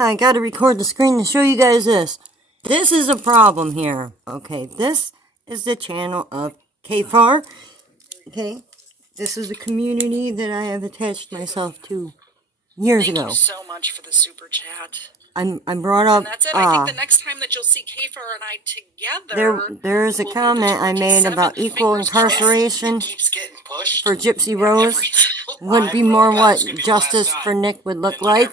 I gotta record the screen to show you guys this. This is a problem here. Okay, this is the channel of KFARR. Okay, this is the community that I have attached myself to years ago. Thank you so much for the super chat. I'm brought up. And that's it. I think the next time that you'll see KFARR and I together, there's a comment I made about equal incarceration for Gypsy Rose. Would be more what justice for Nick would look like.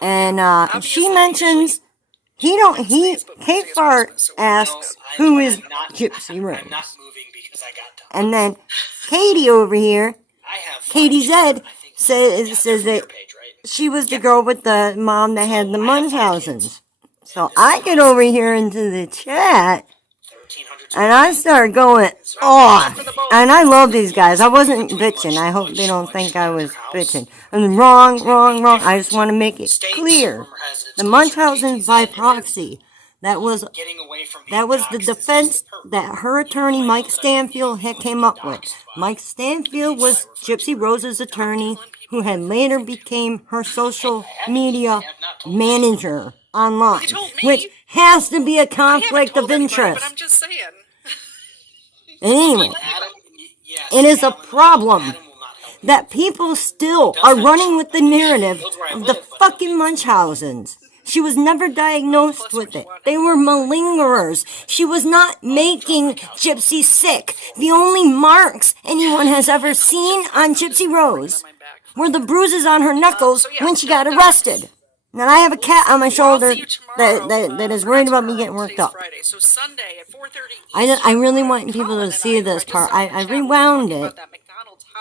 And she mentions KFARR asks who is Gypsy Rose. And then Katie over here, KTZed, says that she was the girl with the mom that had the Munchausen's. So I get over here into the chat, and I start going off. And I love these guys. I wasn't bitching. I hope they don't think I was bitching. I'm wrong. I just want to make it clear. The Munchausen's by proxy. That was the defense that her attorney, Mike Stanfield, had came up with. Mike Stanfield was Gypsy Rose's attorney, who had later became her social media manager online, which has to be a conflict of interest. But I'm just saying. Anyway, it is a problem that people still are running with the narrative of the fucking Munchausen's. She was never diagnosed with it. They were malingerers. She was not making Gypsy sick. The only marks anyone has ever seen on Gypsy Rose were the bruises on her knuckles when she got arrested. Now I have a cat on my shoulder that is worried about me getting worked up. I really want people to see this part. I rewound it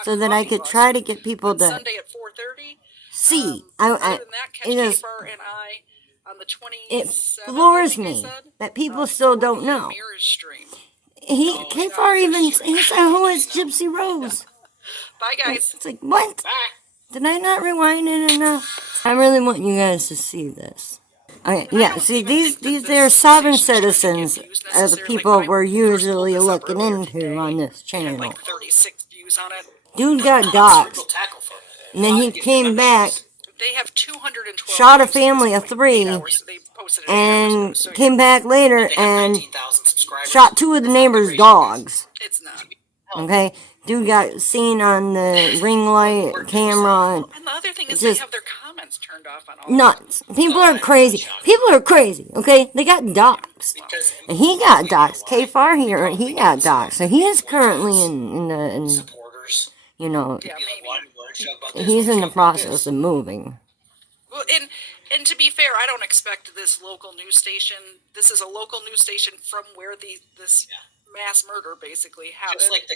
so that I could try to get people to see. It floors me that people still don't know. KFARR even he said, "Who is Gypsy Rose?" Bye, guys. It's like, what? Did I not rewind it enough? I really want you guys to see this. Okay, yeah, see, these they're sovereign citizens are the people we're usually looking into on this channel. Dude got doxxed, and then he came back, shot a family of 3, and came back later and shot 2 of the neighbor's dogs. Okay? Dude got seen on the ring light camera. And the other thing is they have their comments turned off on all nuts. People are crazy. People are crazy, okay? They got doxxed. And he got doxxed. KFARR here, he got doxxed. So he is currently in you know, he's in the process of moving. Well, and to be fair, I don't expect this local news station. This is a local news station from where this mass murder basically happened. Just like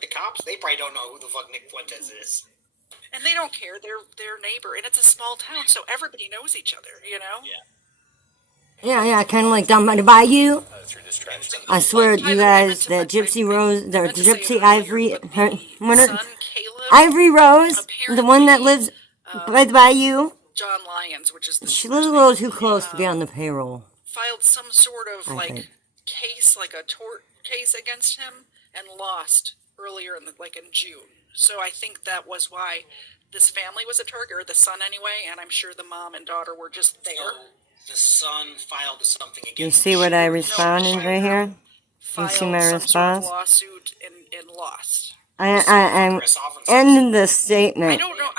the cops, they probably don't know who the fuck Nick Fuentes is. And they don't care. They're their neighbor, and it's a small town, so everybody knows each other, you know? Yeah, kind of like down by the bayou. I swear to you guys that Gypsy Rose, the Gypsy Ivory Rose, the one that lives by the bayou. John Lyons, which is she lives a little too close to be on the payroll. Filed some sort of case, like a tort case against him, and lost earlier in June. So I think that was why this family was a target, or the son anyway, and I'm sure the mom and daughter were just there. So the son filed something against. You see what I responded right here? You see my response? Lawsuit and lost. I'm ending the statement. I don't know.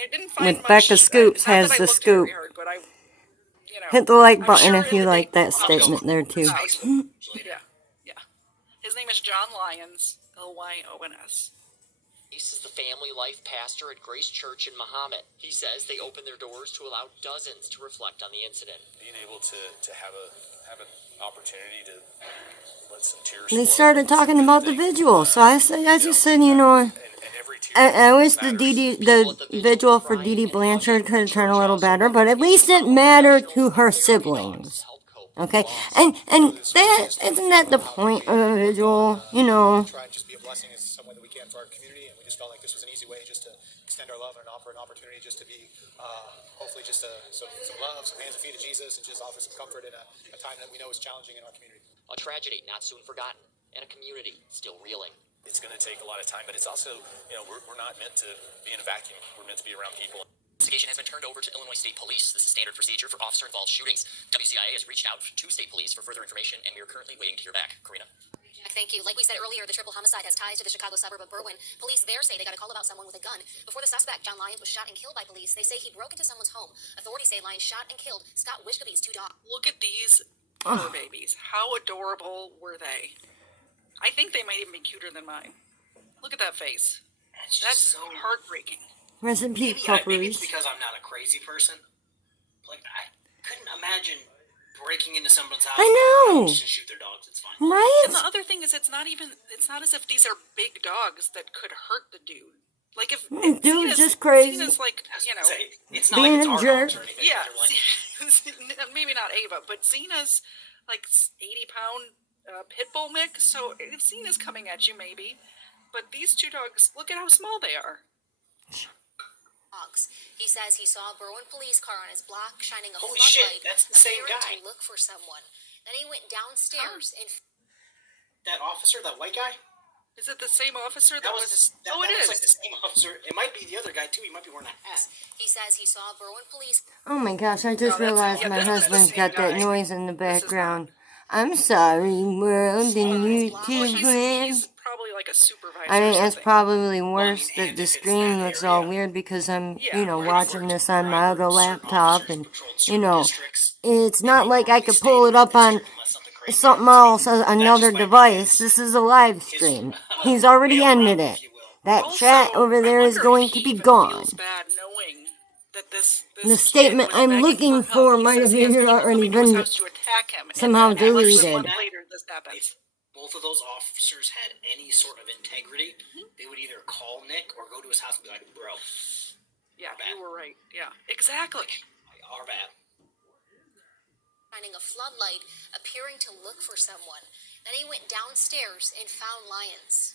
I didn't find with Becca Scoops has the scoop. Hit the like button if you like that statement there too. Yeah. His name is John Lyons, Lyons. This is the family life pastor at Grace Church in Mahomet. He says they opened their doors to allow dozens to reflect on the incident. Being able to have an opportunity to let some tears. They started talking about the vigil, so I just said, you know. I wish the vigil for Dee Dee Blanchard could have turned a little better, but at least it mattered to her siblings. Okay? And that isn't that the point of a vigil, you know? Try and just be a blessing as some way that we can for our community, and we just felt like this was an easy way just to extend our love and offer an opportunity just to be hopefully just some love, some hands and feet of Jesus, and just offer some comfort in a time that we know is challenging in our community. A tragedy not soon forgotten, and a community still reeling. It's going to take a lot of time, but it's also, you know, we're not meant to be in a vacuum. We're meant to be around people. investigation has been turned over to Illinois State Police. This is standard procedure for officer-involved shootings. WCIA has reached out to state police for further information, and we are currently waiting to hear back. Karina? Thank you. Like we said earlier, the triple homicide has ties to the Chicago suburb of Berwyn. Police there say they got a call about someone with a gun. Before the suspect, John Lyons, was shot and killed by police, they say he broke into someone's home. Authorities say Lyons shot and killed Scott Wishkabee's 2 dogs. Look at these fur babies. How adorable were they? I think they might even be cuter than mine. Look at that face. That's so heartbreaking. Rest in peace, maybe it's puppies. because I'm not a crazy person. Like, I couldn't imagine breaking into someone's house. I know. Just to shoot their dogs. It's fine. Right? And the other thing is, it's not as if these are big dogs that could hurt the dude. Like if Dude's Zena's, just crazy. Zena's like, you know, It's not Being like it's a our jerk. dogs or anything. yeah, They're like, maybe not Ava, but Zena's like 80-pound pit bull mix. So if Zena's coming at you, maybe. But these 2 dogs, look at how small they are. He says he saw a Berwyn police car on his block shining a Holy shit, floodlight, that's the same appearing guy. to look for someone. Then he went downstairs and that officer, that white guy? Is it the same officer that, That was was? Oh, it looks is. like the same officer. It might be the other guy too. He might be wearing a hat. he says he saw a Berwyn police. Oh my gosh, I No, just that's- realized yeah, my this is the husband's same got that guy. noise in the This is background. I'm sorry, world, and you Well, too, Glenn. he's probably like a supervisor. I or mean, it's something. probably worse and that if the it's screen that looks all area- weird because I'm, Yeah, you know, right, watching Where this on my other certain laptop, officers and, patrol you certain know, districts. it's not They like I normally could stay pull in it up that on district unless something crazy something happens. else, That another just might be device. his- This is a live stream. He's already bail route, ended it. if you will. That Also, chat over there I is wonder going if to he be even gone. feels bad knowing that this The kid statement was I'm begging looking for for help. He might says have he has either people already coming to his been house to attack him, somehow and then less than a deleted. month later, this happens. If both of those officers had any sort of integrity, they would either call Nick or go to his house and be like, "Bro, Yeah, bad. you were right. Yeah, exactly. our bad." Shining a floodlight, appearing to look for someone. Then he went downstairs and found Lyons.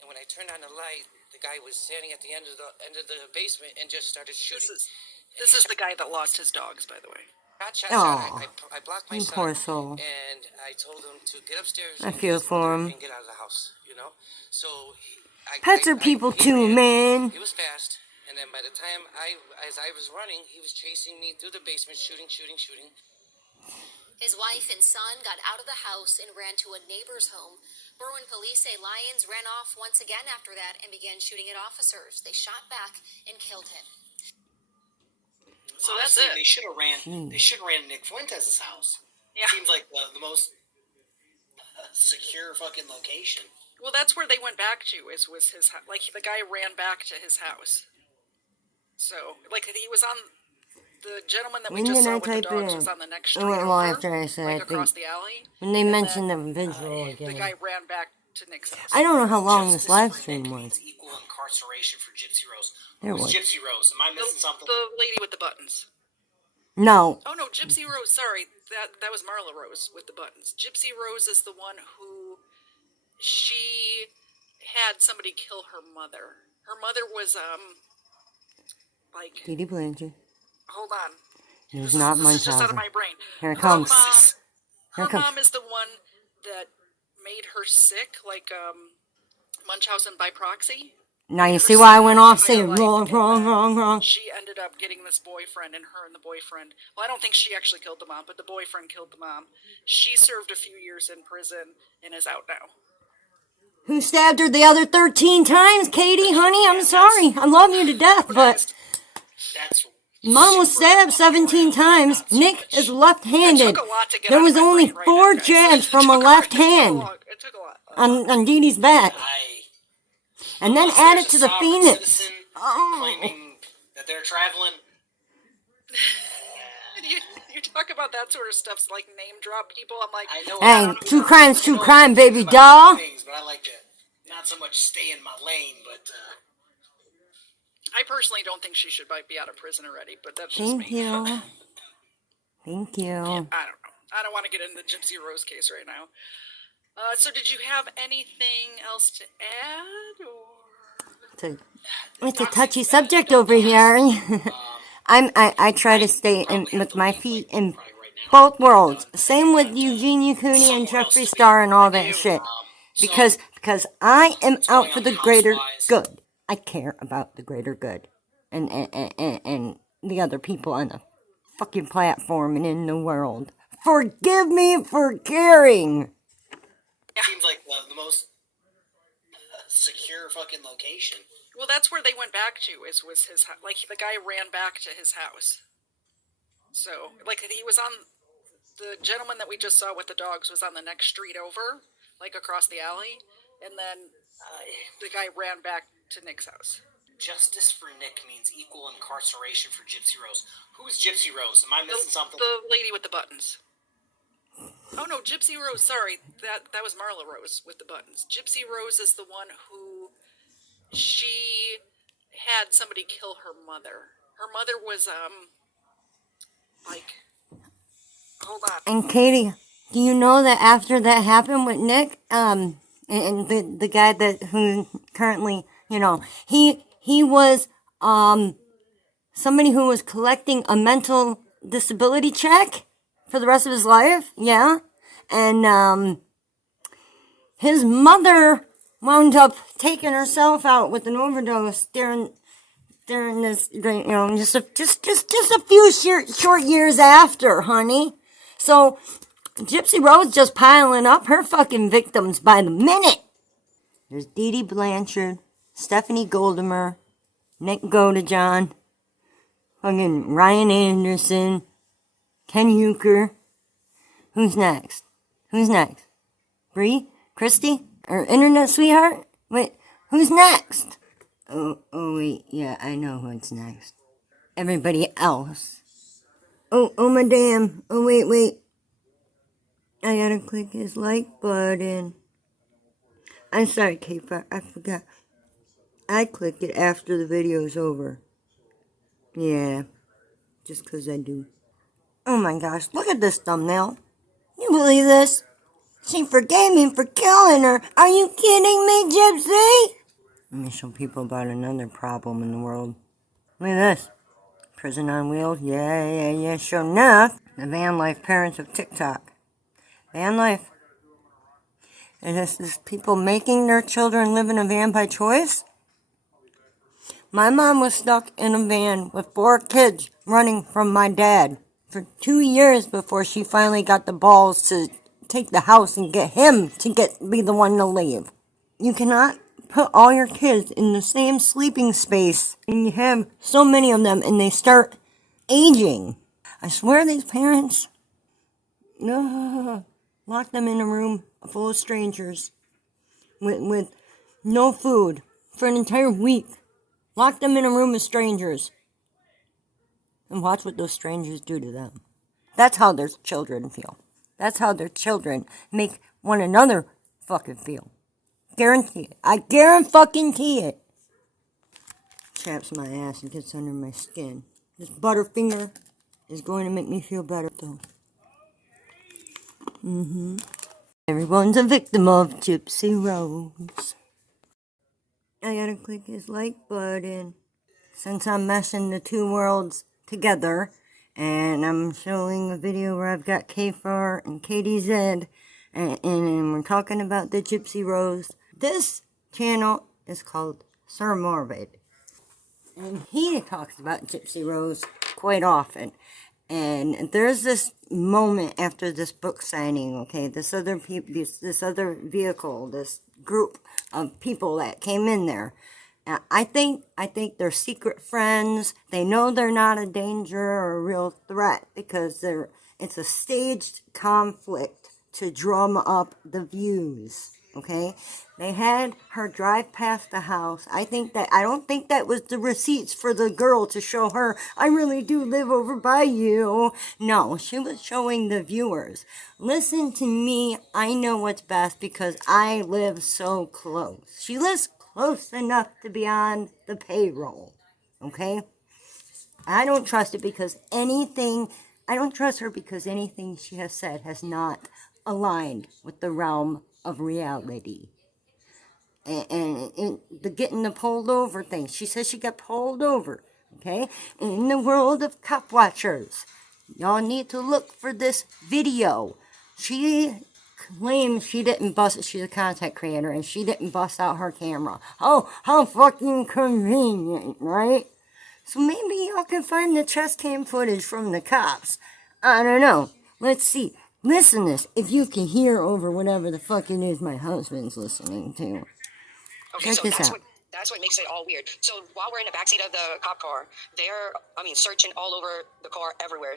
And when I turned on the light, the guy was standing at the end of the basement and just started shooting. This is the guy that lost his dogs, by the way. Shot. Aw, I blocked my you son, poor soul. and I told him to get upstairs. I and feel get his for mother him. and get out of the house. You know, so Pets are people too, man. He was fast, and then by the time as I was running, he was chasing me through the basement, shooting. His wife and son got out of the house and ran to a neighbor's home. Berwyn police say Lyons ran off once again after that and began shooting at officers. They shot back and killed him. So that's Honestly, it. They should have ran. They should have ran Nick Fuentes' house. Yeah. Seems like the most secure fucking location. Well, that's where they went back to. Was his like the guy ran back to his house. So like he was on. The gentleman that we When just did saw I with the type dogs it was in? on the next It street went over, well after I said like I think. across the alley. When they And mentioned then, the visual The again. guy ran back to Nick's house. I don't know how long this Justice live for stream Nick was. means equal incarceration for Gypsy Rose. There Who's was. Gypsy Rose? Am I missing something? The lady with the buttons. No. Oh no, Gypsy Rose. Sorry, that was Marla Rose with the buttons. Gypsy Rose is the one who she had somebody kill her mother. Her mother was like Dee Dee Blanchard. hold on. There's not This is just out of Munchausen. my brain. Here it Her comes. mom- Here Her it comes. mom is the one that made her sick, like Munchausen by proxy. Now you see why I went off saying Life, wrong, and wrong, then wrong, wrong. She ended up getting this boyfriend, and her and the boyfriend. Well, I don't think she actually killed the mom, but the boyfriend killed the mom. She served a few years in prison and is out now. Who stabbed her the other 13 times? Katie, honey, I'm sorry. I love you to death, but That's Mom was stabbed 17 times. Nick is left-handed. It took a lot to get There out of was my only brain right 4 now, guys. jabs from a It left took a hand lot. It took a lot. on Dee Dee's back. And then add it to the Phoenix. Oh. Claiming that they're traveling. You talk about that sort of stuff, like name drop people. I'm like, I know. Hey, true crime's true I know crime, things baby about doll. things, but I like to not so much stay in my lane, but I personally don't think she should be out of prison already, but that's just Thank me. you. Thank you. I don't know. I don't want to get into the Gypsy Rose case right now. So did you have anything else to add, or? It's a touchy subject over here. I try to stay with my feet in both worlds. Same with Eugene Cooney and Jeffree Star and all that shit. Because I am out for the greater good. I care about the greater good. and the other people on the fucking platform and in the world. Forgive me for caring. Seems like the most secure fucking location. Well, that's where they went back to. Was his like the guy ran back to his house. So like he was on the gentleman that we just saw with the dogs was on the next street over, like across the alley, and then the guy ran back to Nick's house. Justice for Nick means equal incarceration for Gypsy Rose. Who is Gypsy Rose? Am I missing something? The lady with the buttons. Oh no, Gypsy Rose. Sorry, that was Marla Rose with the buttons. Gypsy Rose is the one who she had somebody kill her mother. Her mother was like, hold on. And Katie, do you know that after that happened with Nick, and the guy who currently, he was somebody who was collecting a mental disability check for the rest of his life, yeah, and his mother wound up taking herself out with an overdose during this, just a few short years after, honey. So Gypsy Rose just piling up her fucking victims by the minute. There's Dee Dee Blanchard, Stephanie Goldimer, Nick Godejohn, fucking Ryan Anderson, Ken Euchre. Who's next? Bree? Christy? Or internet sweetheart? Wait, who's next? Oh wait, yeah, I know who's next. Everybody else. Oh my damn. Oh wait. I gotta click his like button. I'm sorry, KFARR, I forgot. I click it after the video's over. Yeah, just 'cause I do. Oh my gosh, look at this thumbnail. You believe this? She forgave me for killing her. Are you kidding me, Gypsy? Let me show people about another problem in the world. Look at this. Prison on wheels. Yeah, sure enough. The van life parents of TikTok. Van life. And this is people making their children live in a van by choice. My mom was stuck in a van with 4 kids running from my dad for 2 years before she finally got the balls to take the house and get him to be the one to leave. You cannot put all your kids in the same sleeping space and you have so many of them and they start aging. I swear these parents lock them in a room full of strangers with no food for an entire week. Lock them in a room of strangers and watch what those strangers do to them. That's how their children feel. That's how their children make one another fucking feel. Guarantee it. I guarantee it. Chaps my ass and gets under my skin. This Butterfinger is going to make me feel better though. Everyone's a victim of Gypsy Rose. I gotta click his like button. Since I'm meshing the two worlds together, and I'm showing a video where I've got KFARR and KTZed, and we're talking about the Gypsy Rose. This channel is called SirMorbid, and he talks about Gypsy Rose quite often. And there's this moment after this book signing, okay, this other vehicle, this group of people that came in there. I think they're secret friends. They know they're not a danger or a real threat because it's a staged conflict to drum up the views. Okay, they had her drive past the house. I don't think that was the receipts for the girl to show her, I really do live over by you. No, she was showing the viewers. Listen to me, I know what's best because I live so close. She lives close enough to be on the payroll. Okay? I don't trust her because anything she has said has not aligned with the realm of reality. And the getting the pulled over thing. She says she got pulled over. Okay? In the world of cop watchers, y'all need to look for this video. She claims she didn't bust, she's a content creator, and she didn't bust out her camera. Oh, how fucking convenient, right? So maybe y'all can find the chest cam footage from the cops. I don't know. Let's see. Listen to this. If you can hear over whatever the fuck it is my husband's listening to. Okay, Check so this out. that's what makes it all weird. So while we're in the backseat of the cop car, they're, searching all over the car everywhere.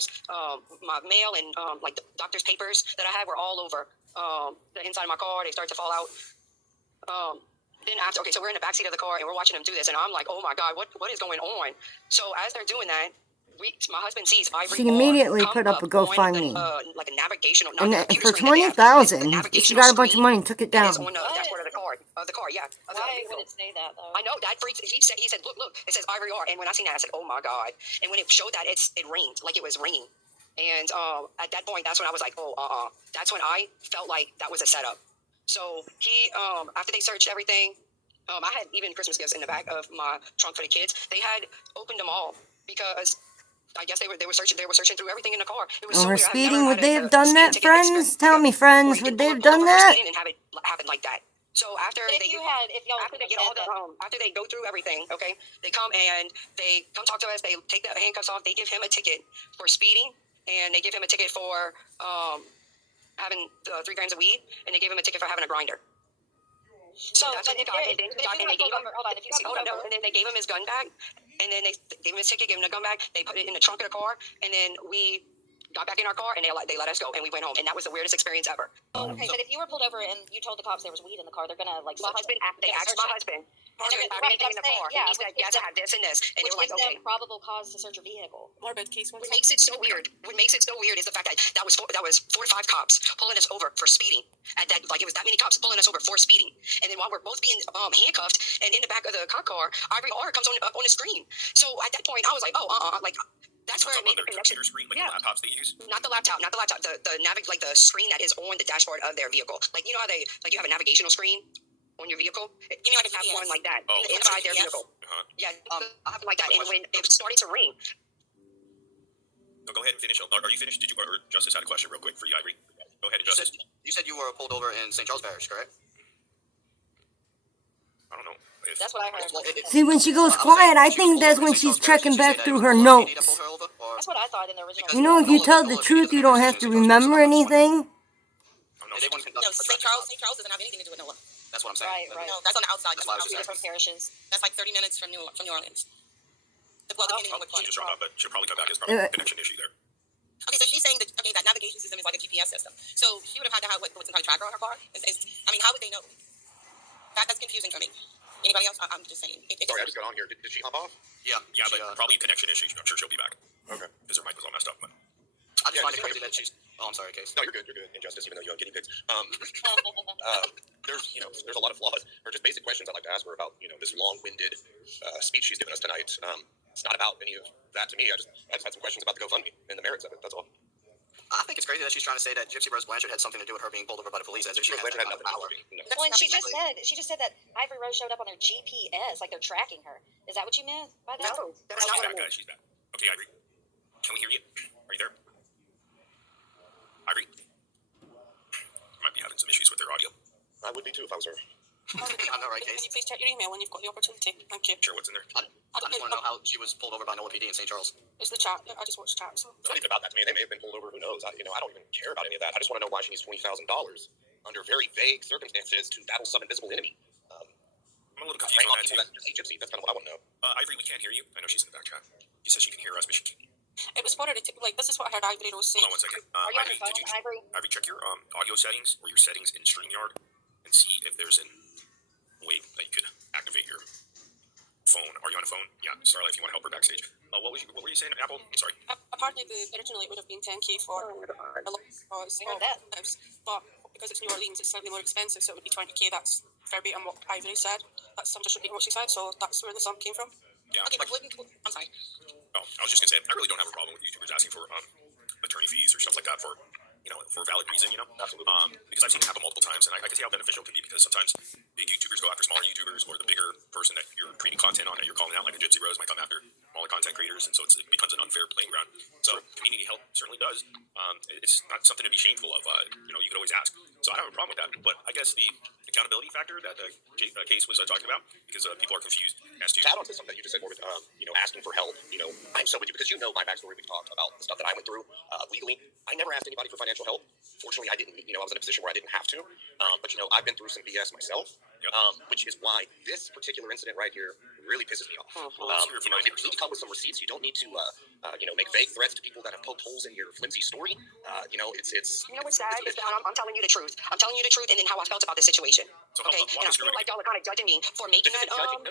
My mail and, like, the doctor's papers that I had were all over the inside of my car. They started to fall out. Then after, okay, so we're in the backseat of the car, and we're watching them do this, and I'm like, oh, my God, what is going on? So as they're doing that, my husband sees Ivory She immediately put up a GoFundMe. like a navigational, And not the for computer screen that they have, $20,000, she got a bunch of money and took it that down. is on the dashboard of the car, yeah. Why would it say that though? I know that freaks. He said, look, it says Ivory R. And when I seen that, I said, oh my God. And when it showed that, it ringed like it was ringing. And at that point, that's when I was like, oh, That's when I felt like that was a setup. So he, after they searched everything, I had even Christmas gifts in the back of my trunk for the kids. They had opened them all because I guess they were searching through everything in the car. It was so Over weird. speeding, would they have done that, friends? Tell me, friends, would they have done that? And have it happen like that. So after But they go through everything, okay, they come talk to us. They take the handcuffs off. They give him a ticket for speeding, and they give him a ticket for having 3 grams of weed, and they gave him a ticket for having a grinder. So that's what they got. And then they gave him his gun back, and then they gave him his ticket, gave him the gun back. They put it in the trunk of the car, and then we got back in our car, and they let us go, and we went home, and that was the weirdest experience ever. Okay, but if you were pulled over and you told the cops there was weed in the car, they're gonna like. My husband, they asked my husband, "Have anything in the car?" And he said, "Yes, I have this and this," and they were like, "Okay." Probable cause to search your vehicle. Morbid case. What makes it so weird is the fact that was 4 to 5 cops pulling us over for speeding. It was that many cops pulling us over for speeding. And then while we're both being handcuffed and in the back of the cop car, Ivory R comes up on the screen. So at that point, I was like, that's where it made the connection. Computer screen, like the laptops they use. Not the laptop. The screen that is on the dashboard of their vehicle. Like, you know how you have a navigational screen on your vehicle? You know, I have one like that inside their vehicle. Yeah, I have like that. And when it started to ring. No, go ahead and finish. Are you finished? Did you? Or Justice had a question real quick for you, Ivory. Go ahead, Justice. You said you were pulled over in St. Charles Parish, correct? I don't know. That's what I heard. See, when she goes quiet, I think that's when she's checking back through her notes. That's what I thought in the original. You know, if you tell the truth, you don't have to remember anything. No, St. Charles doesn't have anything to do with NOLA. That's what I'm saying. Right. No, that's on the outside. That's why I was Two different parishes. That's like 30 minutes from New Orleans. Depending on what She just dropped out, but she'll probably come back. There's probably a connection issue there. Okay, so she's saying that that navigation system is like a GPS system. So she would have had to have some kind of tracker on her car. How would they know? That's confusing for me. Anybody else? I'm just saying. Sorry, I just got on here. Did she hop off? Yeah, but probably a connection issue. I'm sure she'll be back. Okay. Because her mic was all messed up. But I just find it crazy that she's. Oh, I'm sorry, Case. no, you're good. You're good. Injustice, even though you have guinea pigs. There's a lot of flaws, or just basic questions I'd like to ask her about. This long-winded speech she's given us tonight. It's not about any of that to me. I just had some questions about the GoFundMe and the merits of it. That's all. I think it's crazy that she's trying to say that Gypsy Rose Blanchard had something to do with her being pulled over by the police, as if she had Blanchard had that nothing power. to do with it. No. Well, and she just said that Ivory Rose showed up on their GPS, like they're tracking her. Is that what you meant by that? No, that's She's not back, guys. She's back. Okay, Ivory. Can we hear you? Are you there? Ivory? Might be having some issues with their audio. I would be too if I was her. I know, right, Case? Can you please check your email when you've got the opportunity? Thank you. Sure, what's in there? I just want to know how she was pulled over by NOLA PD in St. Charles. It's the chat. I just watched chat. So. It's not even about that to me. They may have been pulled over. Who knows? I don't even care about any of that. I just want to know why she needs $20,000 under very vague circumstances to battle some invisible enemy. I'm a little confused on that too. Hey, Gypsy, that's kind of what I want to know. Ivory, we can't hear you. I know she's in the back chat. She says she can hear us, but she can't. It was for her to this is what I heard Ivory Rose say. Hold on 1 second. Are you on the phone, Ivory? Ivory, check your audio settings or your settings in StreamYard and see if there's a way that you could activate your phone. Are you on a phone? Yeah, Starlight, if you want to help her backstage. What were you saying, Apple? I'm sorry. Apparently, originally it would have been $10K for a lot of house, but because it's New Orleans, it's slightly more expensive, so it would be $20K. That's verbatim what Ivory said. I'm just repeating what she said, so that's where the sum came from. Yeah. Okay, I'm sorry. Oh, I was just gonna say, I really don't have a problem with YouTubers asking for attorney fees or stuff like that for for a valid reason, Absolutely. Because I've seen it happen multiple times, and I can see how beneficial it can be, because sometimes big YouTubers go after smaller YouTubers, or the bigger person that you're creating content on that you're calling out, like a Gypsy Rose, might come after smaller content creators, and so it becomes an unfair playing ground. So community help certainly does. It's not something to be shameful of. You could always ask. So I don't have a problem with that. But I guess the accountability factor that Case was talking about, because people are confused as to. To add on to something that you just said, Morbid, asking for help. I'm so with you because you know my backstory. We've talked about the stuff that I went through legally. I never asked anybody for financial help. Fortunately, I didn't. I was in a position where I didn't have to. But I've been through some BS myself, which is why this particular incident right here really pisses me off. You need to come with some receipts. You don't need to, make vague threats to people that have poked holes in your flimsy story. It's. What's sad is that I'm telling you the truth. I'm telling you the truth, and then how I felt about this situation. So Okay, and I feel like y'all are kind of judging me for making that. No. Let me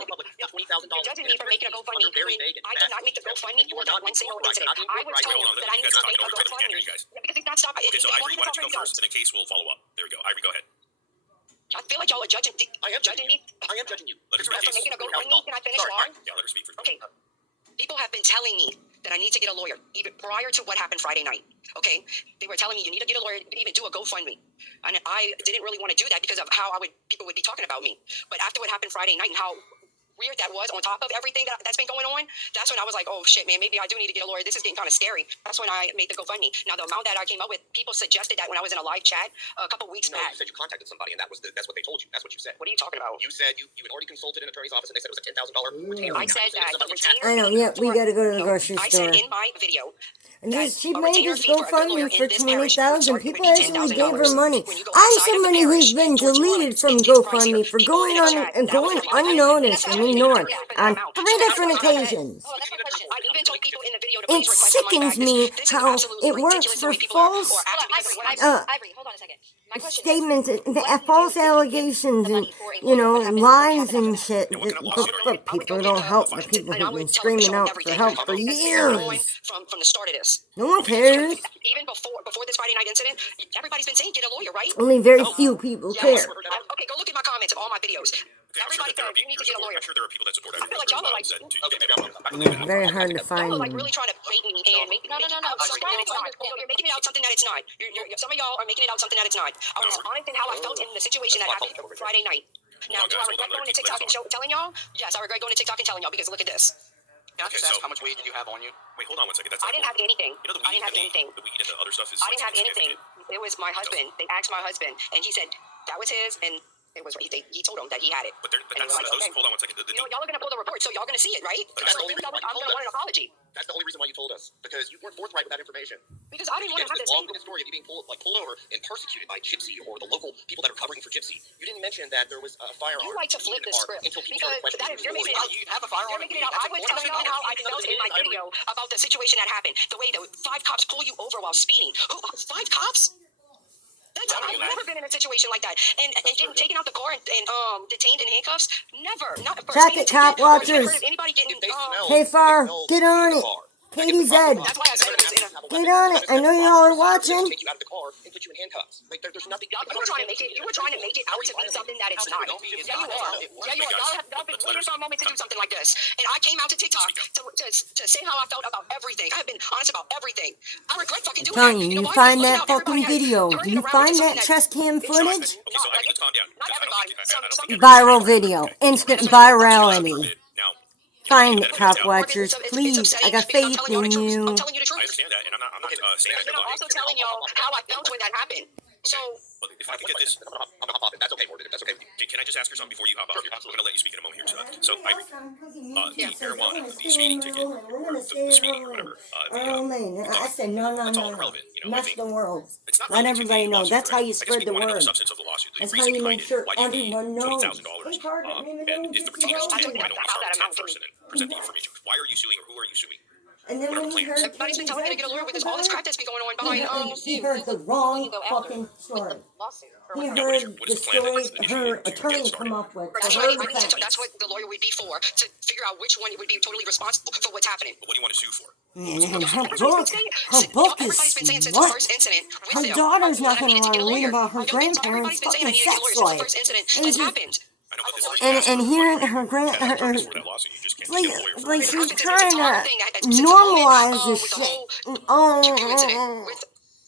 $20,000. You're judging me for making a GoFundMe. I did not make the GoFundMe for that one single incident. I was told that I need to make a GoFundMe. Yeah, because it's not stopping. Okay, so Ivory, why don't you go first, and then Case will follow up. There we go. Ivory, go ahead. I feel like y'all are judging. I am judging me. I am judging you. Let her For speak. making a GoFundMe. Can I finish, Lauren? Yeah, let her speak first. Okay. People have been telling me that I need to get a lawyer, even prior to what happened Friday night. Okay, they were telling me you need to get a lawyer, even do a GoFundMe, and I didn't really want to do that because of how people would be talking about me. But after what happened Friday night and how weird that was, on top of everything that's been going on, that's when I was like, oh shit, man, maybe I do need to get a lawyer. This is getting kind of scary. That's when I made the GoFundMe. Now the amount that I came up with, people suggested that when I was in a live chat a couple weeks back. You said you contacted somebody, and that's what they told you. That's what you said. What are you talking about? You said you had already consulted an attorney's office, and they said it was a $10,000 retainer. I said that the retainer. I know. Yeah, we got to go to the grocery I store. said in my video. And she made this GoFundMe for $20,000. People actually gave her money. I'm somebody who's been deleted from GoFundMe for going on and going unnoticed and ignored on 3 different occasions. It sickens me how it works for false Ivory, hold on a second. statements, false allegations, and lies and shit. But people don't help the people who've been screaming out for help for years. From the start of this. No one cares. Even before this Friday night incident, everybody's been saying get a lawyer, right? Only very few people care. Okay, go look at my comments of all my videos. Everybody said you need to get a lawyer. I'm sure there are people that support I feel like y'all are like very hard to find. Y'all are like really trying to bait me and make it out something that it's not. You're making it out something that it's not. Some of y'all are making it out something that it's not. I was honest in how I felt in the situation that happened Friday night. Now, do I regret going to TikTok and telling y'all? Yes, I regret going to TikTok and telling y'all because look at this. Can I just ask how much weed did you have on you? Wait, hold on 1 second. I didn't have anything. The weed, I didn't have anything. The weed and the other stuff is. I didn't have anything. It was my husband. They asked my husband, and he said that was his, and it was. He told them that he had it. But that's like, those. okay. Hold on 1 second. Y'all are gonna pull the report, so y'all gonna see it, right? That's the only reason why you I'm gonna want an apology. That's the only reason why you told us, because you weren't forthright with that information. Because I didn't want to have this long story of you being pulled over and persecuted by Gypsy or the local people that are covering for Gypsy. You didn't mention that there was a firearm. You like to flip the script until people started questioning you're making it out. You have a firearm. You're making it out. I was telling y'all how I felt in my video about the situation that happened. The way the 5 cops pull you over while speeding. 5 cops? I've never been in a situation like that. And getting taken out the car and detained in handcuffs? Never. Not for Traffic cop watchers. Anybody getting KFARR, get on it. KTZed, get on it. I know y'all are watching. Take you out of the car and put you in handcuffs. Like there's nothing. You were trying to make it out to be something that it's not. Yeah, you are. Y'all been waiting for a moment to do something like this. And I came out to TikTok to say how I felt about everything. I've been honest about everything. I regret fucking doing that. Telling you, you find that fucking video. Do you find that chest cam footage? Okay, so let's calm down. Not everybody. Viral video. Instant virality. Find it, cop watchers, please. I got faith in you. I'm telling you the truth. I understand that, and I'm not saying that. And I'm also telling y'all how I felt when that happened. So, but if I could get this, I'm gonna hop off. That's okay, Morbid. That's okay. Can I just ask her something before you hop off? I'm gonna let you speak in a moment here. So Ivory, the marijuana, the speeding ticket, or the speeding or whatever. I said no. That's all irrelevant. That's the world. It's not Let everybody know. That's how you spread the word. Substance of the lawsuit. That's how you make sure everyone knows. $20,000. And if the retainer is $10, why don't we start with $10 first and then present the information? Why are you suing, or who are you suing? And then when he heard everybody's been telling me to get a lawyer with all this crap that's been going on behind. he heard the wrong fucking story. He heard the story her attorney come up with. That's what the lawyer would be for, to figure out which one would be totally responsible for what's happening. But what do you want to sue for? And her book is what? Her daughter's not going to want to read about her grandparents' fucking sex life. And hearing her like she's trying to normalize this shit.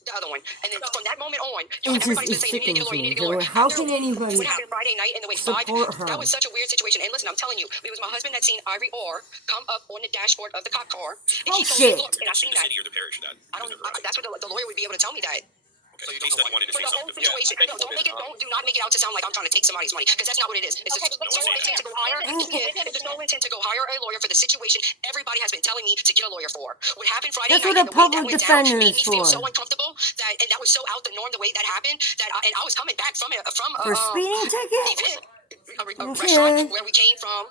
The other one, and then from that moment on, everybody's been saying you need to get a lawyer, you need to get a lawyer. How can anybody what happened Friday night and the way 5, that was such a weird situation. And listen, I'm telling you, it was my husband that seen Ivory R come up on the dashboard of the cop car. And he told me, look, and I seen that. The city or the parish that? I don't. That's what the lawyer would be able to tell me that. Okay. He said he wanted to For say the whole something. situation. No, do not make it out to sound like I'm trying to take somebody's money, because that's not what it is. It's just no intent to go hire. There's no intent to go hire a lawyer for the situation everybody has been telling me to get a lawyer for. What happened Friday That's night what a and the way that public went down defender made is me feel for. so uncomfortable and that was so out the norm the way that happened and I was coming back from For a speeding ticket? event, a Okay. restaurant where we came from.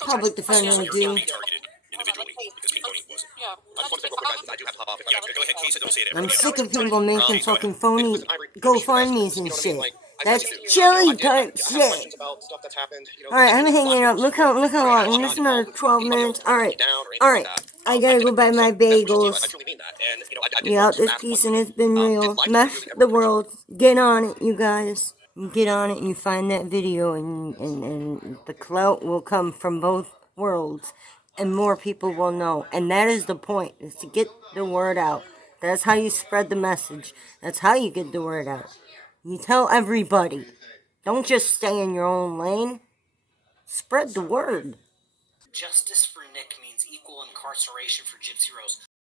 Public defender So would you're do. being targeted individually because Pete Tony wasn't. Yeah. I just want to say real quick, guys, I do have to hop off. Yeah, go ahead. Casey, don't say it. I'm Everybody sick else. of people making fucking phony Listen, Ivory, I wish you the best. GoFundMe's You and know what I mean? shit. Like, I That's really do. chilly I type have shit. questions about stuff that's happened. Alright, I'm hanging up. Look how long. This is another 12 minutes. Alright. Alright. I gotta go buy my bagels. I truly mean that. And, you know, I did Yeah, want to this ask piece one and it's been real. Mess the world. Get on it, you guys. You get on it and you find that video and the clout will come from both worlds. And more people will know. And that is the point, is to get the word out. That's how you spread the message. That's how you get the word out. You tell everybody. Don't just stay in your own lane. Spread the word. Justice for Nick means equal incarceration for Gypsy Rose.